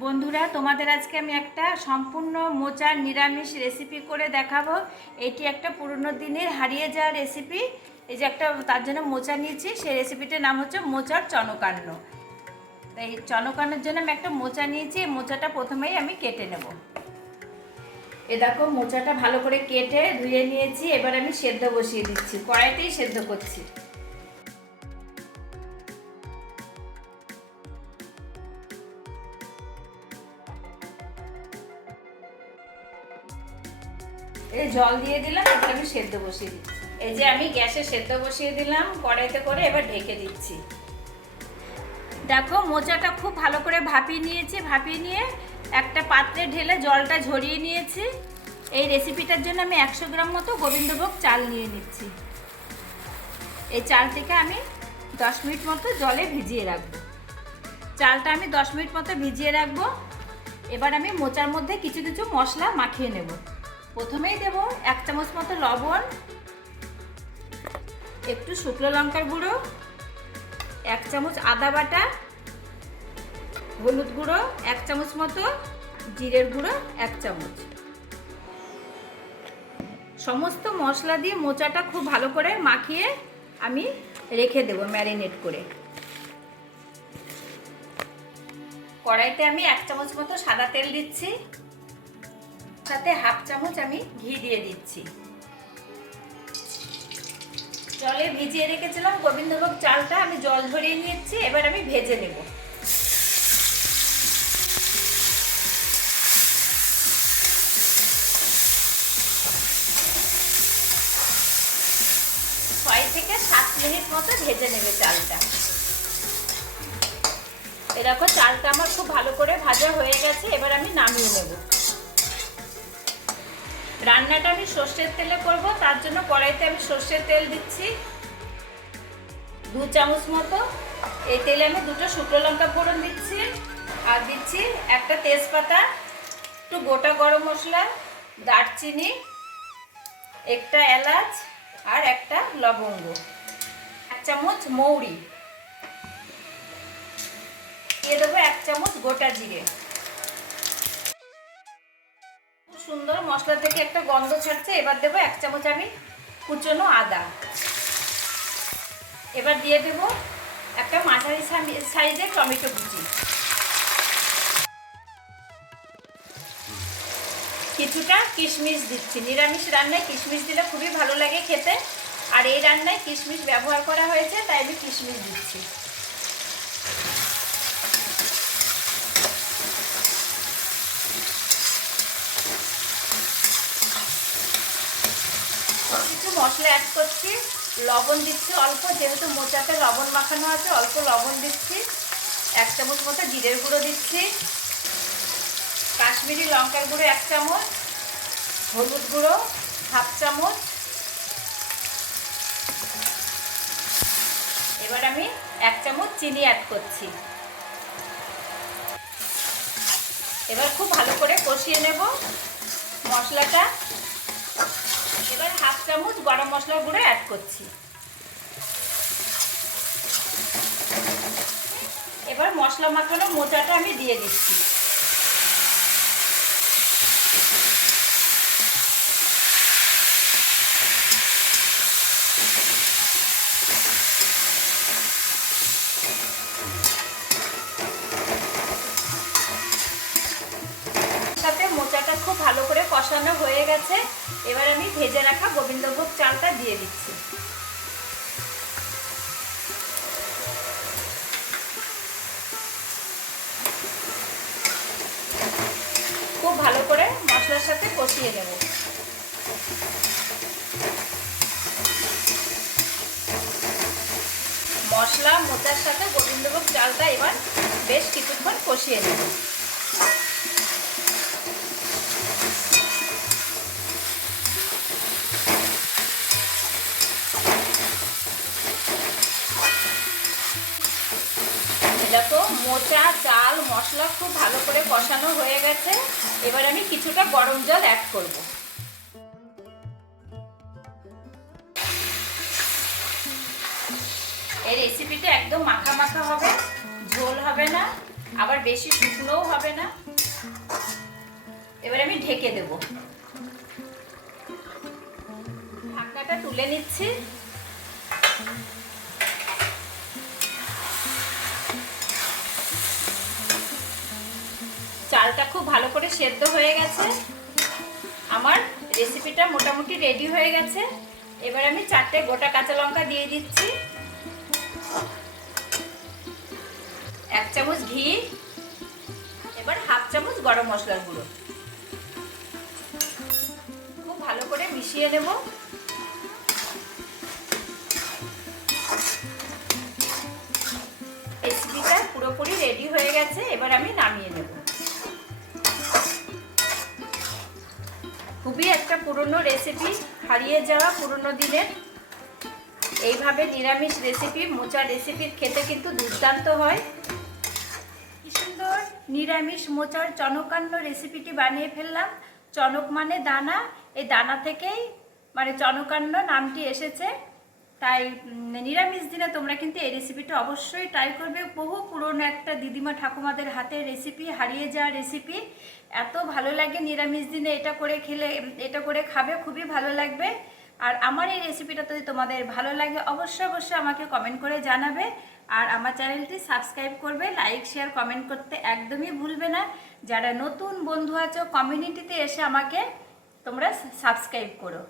বন্ধুরা, তোমাদের আজকে আমি একটা সম্পূর্ণ মোচার নিরামিষ রেসিপি করে দেখাবো। এটি একটা পুরনো দিনের হারিয়ে যাওয়া রেসিপি। এই যে একটা তার জন্য মোচা নিয়েছি, সেই রেসিপিটার নাম হচ্ছে মোচার চনকান্ন। তাই চনকান্নর জন্য আমি একটা মোচা নিয়েছি। এই মোচাটা প্রথমেই আমি কেটে নেব। এ দেখো, মোচাটা ভালো করে কেটে ধুয়ে নিয়েছি। এবার আমি সেদ্ধ বসিয়ে দিচ্ছি, কড়াইতেই সেদ্ধ করছি। এই জল দিয়ে দিলাম, এবার আমি সেদ্ধ বসিয়ে দিচ্ছি। এই যে আমি গ্যাসে সেদ্ধ বসিয়ে দিলাম কড়াইতে করে, এবার ঢেকে দিচ্ছি। দেখো, মোচাটা খুব ভালো করে ভাপিয়ে নিয়েছি। ভাপিয়ে নিয়ে একটা পাত্রে ঢেলে জলটা ঝরিয়ে নিয়েছি। এই রেসিপিটার জন্য আমি 100 গ্রাম মতো গোবিন্দভোগ চাল নিয়ে নিচ্ছি। এই চালটিকে আমি 10 মিনিট মতো জলে ভিজিয়ে রাখবো। চালটা আমি 10 মিনিট মতো ভিজিয়ে রাখবো। এবার আমি মোচার মধ্যে কিছু কিছু মশলা মাখিয়ে নেব। প্রথমেই দেব 1 চামচ মতো লবণ, একটু শুকনো লঙ্কার গুঁড়ো, 1 চামচ আদা বাটা, হলুদ গুঁড়ো 1 চামচ মতো, জিরের গুঁড়ো 1 চামচ। সমস্ত মশলা দিয়ে মোচাটা খুব ভালো করে মাখিয়ে আমি রেখে দেব ম্যারিনেট করে। কড়াইতে আমি 1 চামচ মতো সাদা তেল দিচ্ছি, সাথে হাফ চামচ আমি ঘি দিয়ে দিচ্ছি। জলে ভিজিয়ে রেখেছিলাম গোবিন্দভোগ চালটা, আমি জল ঝরিয়ে নিয়েছি। এবার আমি ভেজে নেব। ছয় থেকে 7 মিনিট মতো ভেজে নেবে চালটা। এরকম চালটা আমার খুব ভালো করে ভাজা হয়ে গেছে। এবার আমি নামিয়ে নেব। রান্নাটা আমি সর্ষের তেলে করব, তার জন্য কড়াইতে আমি সর্ষের তেল দিচ্ছি 2 চামচ মতো। এই তেলে আমি 2টো শুকনো লঙ্কা ফোড়ন দিচ্ছি, আর দিচ্ছি একটা তেজপাতা, একটু গোটা গরম মশলা, দারচিনি, একটা এলাচ আর একটা লবঙ্গ, 1 চামচ মৌরি দিয়ে দেবো, 1 চামচ গোটা জিরে। সুন্দর মশলা থেকে একটা গন্ধ ছাড়ছে। এবার দেবো 1 চামচ আমি কুচনো আদা। এবার দিয়ে দেব একটা মাঝারি সাইজের টমেটো কুচি। কিছুটা কিশমিশ দিচ্ছি। নিরামিষ রান্নায় কিশমিশ দিলে খুবই ভালো লাগে খেতে, আর এই রান্নায় কিশমিশ ব্যবহার করা হয়েছে, তাই আমি কিশমিশ দিচ্ছি। কিছু মশলা অ্যাড করছি। লবণ দিচ্ছি অল্প, যেহেতু মোচাতে লবণ মাখানো আছে, অল্প লবণ দিচ্ছি। 1 চামচ মতো জিরের গুঁড়ো দিচ্ছি, কাশ্মীরি লঙ্কার গুঁড়ো 1 চামচ, হলুদ গুঁড়ো হাফ চামচ। এবার আমি 1 চামচ চিনি অ্যাড করছি। এবার খুব ভালো করে কষিয়ে নেব মশলাটা। এবার হাফ চামচ গরম মশলার গুঁড়ো অ্যাড করছি। এবার মশলা মাখানো মোচাটা আমি দিয়ে দিচ্ছি। সাথে মোচাটা খুব ভালো করে কষানো হয়ে গেছে। এবার আমি ভেজে রাখা গোবিন্দভোগ চালটা দিয়ে দিচ্ছি। খুব ভালো করে মশলার সাথে কষিয়ে নেব। মশলা মোচার সাথে গোবিন্দভোগ চালটা এবার বেশ কিছুক্ষণ কষিয়ে নেব। দেখো, মোচা চাল মশলা খুব ভালো করে কষানো হয়ে গেছে। এবার আমি কিছুটা গরম জল অ্যাড করব। এই রেসিপিটা একদম মাখা মাখা হবে, ঝোল হবে না। আবার বেশি শুকনোও হবে না। এবার আমি ঢেকে দেব। ঢাকনাটা তুলে নিচ্ছি। চালটা খুব ভালো করে সেদ্ধ হয়ে গেছে। আমার রেসিপিটা মোটামুটি রেডি হয়ে গেছে। এবার আমি 4টে গোটা কাঁচা লঙ্কা দিয়ে দিচ্ছি, 1 চামচ ঘি, এবার 1/2 চামচ গরম মশলার গুঁড়ো। খুব ভালো করে মিশিয়ে নেব। রেসিপিটা পুরোপুরি রেডি হয়ে গেছে। এবার আমি নামিয়ে নেব। খুবই একটা পুরনো রেসিপি, হারিয়ে যাওয়া পুরনো দিনের। এইভাবে নিরামিষ রেসিপি, মোচা রেসিপি খেতে কিন্তু দুর্দান্ত হয়। কি সুন্দর নিরামিষ মোচার চনকান্ন রেসিপিটি বানিয়ে ফেললাম। চনক মানে দানা, এই দানা থেকেই মানে চনকান্ন নামটি এসেছে। তাই নিরামিষ দিনে তোমরা কিন্তু এই রেসিপিটা অবশ্যই ট্রাই করবে। বহু পুরনো একটা দিদিমা ঠাকুমাদের হাতের রেসিপি, হারিয়ে যাওয়া রেসিপি। এত ভালো লাগে নিরামিষ দিনে এটা করে খেলে, এটা করে খাবে, খুবই ভালো লাগবে। আর আমার এই রেসিপিটা যদি তোমাদের ভালো লাগে অবশ্যই অবশ্যই আমাকে কমেন্ট করে জানাবে। আর আমার চ্যানেলটি সাবস্ক্রাইব করবে, লাইক শেয়ার কমেন্ট করতে একদমই ভুলবে না। যারা নতুন বন্ধু আছো কমিউনিটিতে এসে আমাকে তোমরা সাবস্ক্রাইব করো।